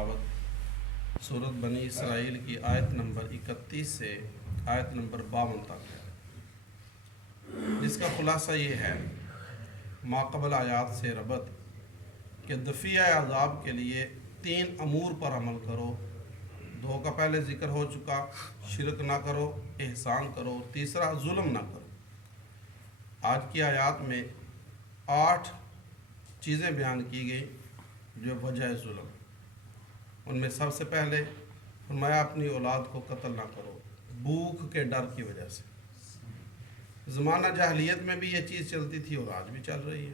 تلاوت سورۃ بنی اسرائیل کی آیت نمبر 31 سے آیت نمبر 52 تک ہے، جس کا خلاصہ یہ ہے ماقبل آیات سے ربط کہ دفیع عذاب کے لیے 3 امور پر عمل کرو۔ 2 کا پہلے ذکر ہو چکا، شرک نہ کرو، احسان کرو، تیسرا ظلم نہ کرو۔ آج کی آیات میں 8 چیزیں بیان کی گئی جو وجہ ظلم۔ ان میں سب سے پہلے فرمایا اپنی اولاد کو قتل نہ کرو، بھوک کے ڈر کی وجہ سے۔ زمانہ جاہلیت میں بھی یہ چیز چلتی تھی اور آج بھی چل رہی ہے،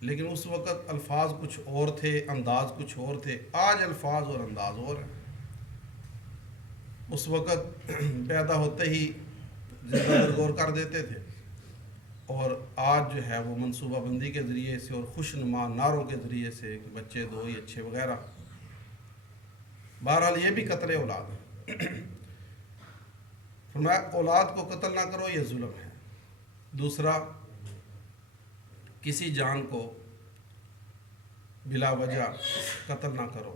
لیکن اس وقت الفاظ کچھ اور تھے، انداز کچھ اور تھے۔ آج الفاظ اور انداز اور ہیں۔ اس وقت پیدا ہوتے ہی زندہ درگور کر دیتے تھے، اور آج جو ہے وہ منصوبہ بندی کے ذریعے سے اور خوشنما نعروں کے ذریعے سے کہ بچے دو ہی اچھے وغیرہ۔ بہرحال یہ بھی قتل اولاد ہے۔ فرمایا اولاد کو قتل نہ کرو، یہ ظلم ہے۔ دوسرا، کسی جان کو بلا وجہ قتل نہ کرو۔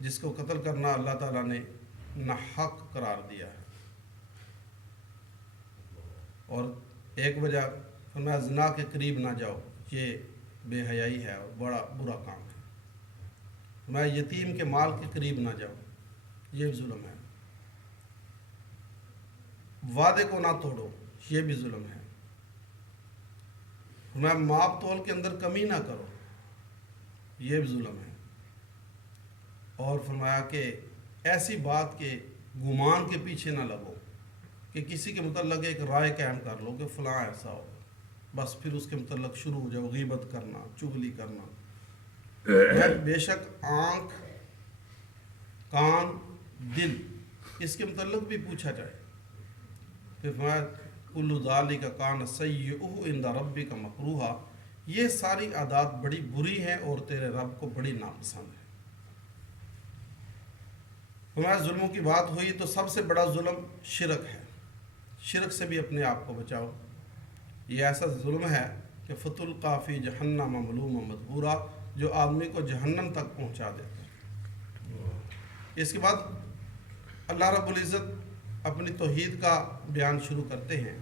جس کو قتل کرنا اللہ تعالیٰ نے ناحق قرار دیا ہے۔ اور ایک وجہ فرمایا زنا کے قریب نہ جاؤ، یہ بے حیائی ہے اور بڑا برا کام ہے۔ فرمایا یتیم کے مال کے قریب نہ جاؤ، یہ ظلم ہے۔ وعدے کو نہ توڑو، یہ بھی ظلم ہے۔ فرمایا ماپ تول کے اندر کمی نہ کرو، یہ بھی ظلم ہے۔ اور فرمایا کہ ایسی بات کے گمان کے پیچھے نہ لگو کہ کسی کے متعلق ایک رائے قائم کر لو کہ فلاں ایسا ہو، بس پھر اس کے متعلق شروع ہو جاؤ غیبت کرنا، چغلی کرنا۔ بے شک آنکھ، کان، دل، اس کے متعلق بھی پوچھا جائے۔ پھر فرمایا کل ذالک کان سیئہ عند ربک مکروہا، یہ ساری عادات بڑی بری ہیں اور تیرے رب کو بڑی ناپسند ہے۔ فرمایا ظلموں کی بات ہوئی تو سب سے بڑا ظلم شرک ہے۔ شرک سے بھی اپنے آپ کو بچاؤ۔ یہ ایسا ظلم ہے کہ فتلقی فی جہنم ملوما مدحورا، جو آدمی کو جہنم تک پہنچا دیتا ہے۔ اس کے بعد اللہ رب العزت اپنی توحید کا بیان شروع کرتے ہیں۔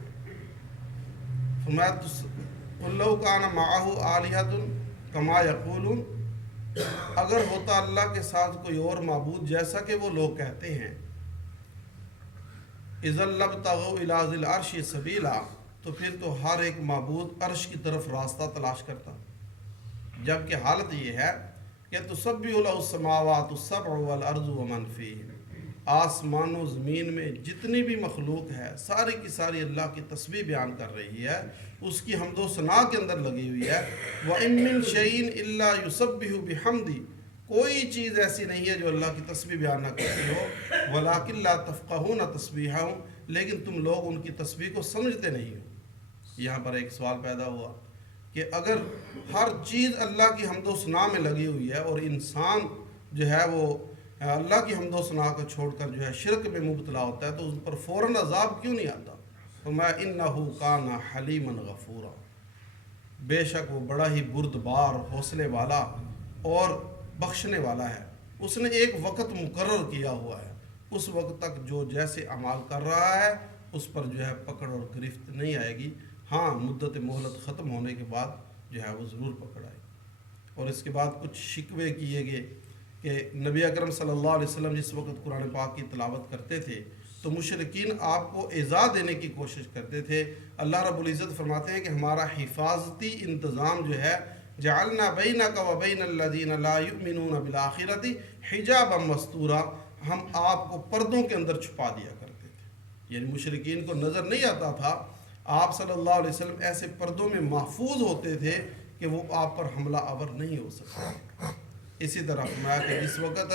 فرمایا قل لو کان معہ آلہۃ کما یقولون، اگر ہوتا اللہ کے ساتھ کوئی اور معبود جیسا کہ وہ لوگ کہتے ہیں، اذا لابتغوا الی ذی العرش سبیلا، تو پھر تو ہر ایک معبود عرش کی طرف راستہ تلاش کرتا، جبکہ حالت یہ ہے کہ تسبح لہ السماوات السبع والارض ومن فیہن، آسمان و زمین میں جتنی بھی مخلوق ہے ساری کی ساری اللہ کی تسبیح بیان کر رہی ہے، اس کی حمد و ثناء کے اندر لگی ہوئی ہے۔ وَإِن مِّن شَيْءٍ إِلَّا يُسَبِّحُ بِحَمْدِهِ، کوئی چیز ایسی نہیں ہے جو اللہ کی تسبیح بیان نہ کرتی ہو۔ وَلَٰكِن لَا تَفْقَهُونَ تَسْبِيحَهُمْ، لیکن تم لوگ ان کی تسبیح کو سمجھتے نہیں ہو۔ یہاں پر ایک سوال پیدا ہوا کہ اگر ہر چیز اللہ کی حمد و ثناء میں لگی ہوئی ہے اور انسان جو ہے وہ اللہ کی حمد و ثناء کو چھوڑ کر جو ہے شرک میں مبتلا ہوتا ہے تو اس پر فوراً عذاب کیوں نہیں آتا؟ فرمایا اِنَّهُ كَانَ حَلِيمًا غَفُورًا، بے شک وہ بڑا ہی بردبار، حوصلے والا اور بخشنے والا ہے۔ اس نے ایک وقت مقرر کیا ہوا ہے، اس وقت تک جو جیسے اعمال کر رہا ہے اس پر جو ہے پکڑ اور گرفت نہیں آئے گی۔ ہاں، مدت مہلت ختم ہونے کے بعد جو ہے وہ ضرور پکڑ آئے گی۔ اور اس کے بعد کچھ شکوے کیے گئے کہ نبی اکرم صلی اللہ علیہ وسلم جس وقت قرآن پاک کی تلاوت کرتے تھے تو مشرکین آپ کو ایذا دینے کی کوشش کرتے تھے۔ اللہ رب العزت فرماتے ہیں کہ ہمارا حفاظتی انتظام جو ہے جعلنا بینک و بین الذین لا یؤمنون بالآخرۃ حجابا مستورا، ہم آپ کو پردوں کے اندر چھپا دیا کرتے تھے، یعنی مشرکین کو نظر نہیں آتا تھا۔ آپ صلی اللہ علیہ وسلم ایسے پردوں میں محفوظ ہوتے تھے کہ وہ آپ پر حملہ آور نہیں ہو سکتے۔ اسی طرح فرمایا کہ جس وقت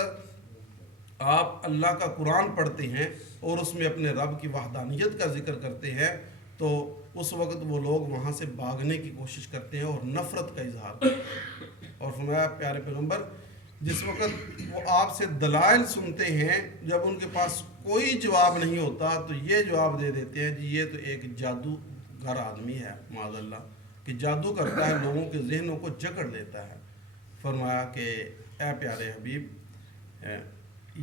آپ اللہ کا قرآن پڑھتے ہیں اور اس میں اپنے رب کی وحدانیت کا ذکر کرتے ہیں تو اس وقت وہ لوگ وہاں سے بھاگنے کی کوشش کرتے ہیں اور نفرت کا اظہار کرتے ہیں۔ اور فرمایا پیارے پیغمبر جس وقت وہ آپ سے دلائل سنتے ہیں، جب ان کے پاس کوئی جواب نہیں ہوتا تو یہ جواب دے دیتے ہیں جی یہ تو ایک جادوگر آدمی ہے، معاذ اللہ، کہ جادو کرتا ہے، لوگوں کے ذہنوں کو جکڑ لیتا ہے۔ فرمایا کہ اے پیارے حبیب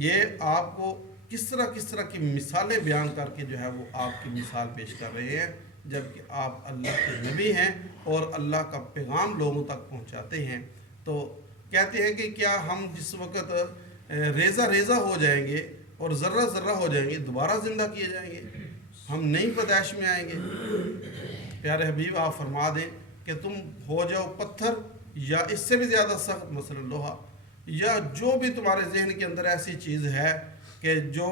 یہ آپ کو کس طرح کی مثالیں بیان کر کے جو ہے وہ آپ کی مثال پیش کر رہے ہیں، جبکہ آپ اللہ کے نبی ہیں اور اللہ کا پیغام لوگوں تک پہنچاتے ہیں۔ تو کہتے ہیں کہ کیا ہم جس وقت ریزہ ریزہ ہو جائیں گے اور ذرہ ذرہ ہو جائیں گے دوبارہ زندہ کیے جائیں گے، ہم نئی پیدائش میں آئیں گے؟ پیارے حبیب آپ فرما دیں کہ تم ہو جاؤ پتھر یا اس سے بھی زیادہ سخت، مثلا لوہا، یا جو بھی تمہارے ذہن کے اندر ایسی چیز ہے کہ جو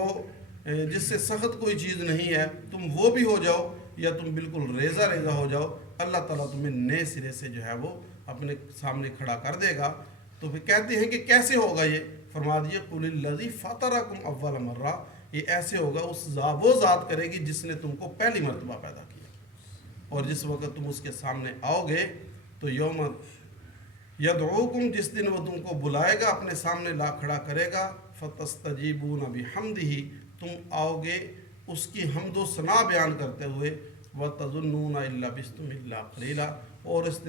جس سے سخت کوئی چیز نہیں ہے، تم وہ بھی ہو جاؤ یا تم بالکل ریزہ ریزہ ہو جاؤ، اللہ تعالیٰ تمہیں نئے سرے سے جو ہے وہ اپنے سامنے کھڑا کر دے گا۔ تو پھر کہتے ہیں کہ کیسے ہوگا یہ؟ فرما دیجیے قُلِ الَّذِي فَطَرَكُمْ أَوَّلَ مَرَّةٍ، یہ ایسے ہوگا وہ ذات کرے گی جس نے تم کو پہلی مرتبہ پیدا کیا، اور جس وقت تم اس کے سامنے آؤ گے تو یوم یدعوکم، جس دن وہ تم کو بلائے گا، اپنے سامنے لا کھڑا کرے گا، فَتَسْتَجِيبُونَ بِحَمْدِهِ، تم آؤ گے اس کی حمد و ثنا بیان کرتے ہوئے، وَتَظُنُّونَ إِن لَّبِثْتُمْ إِلَّا قَلِيلًا، اور اس دن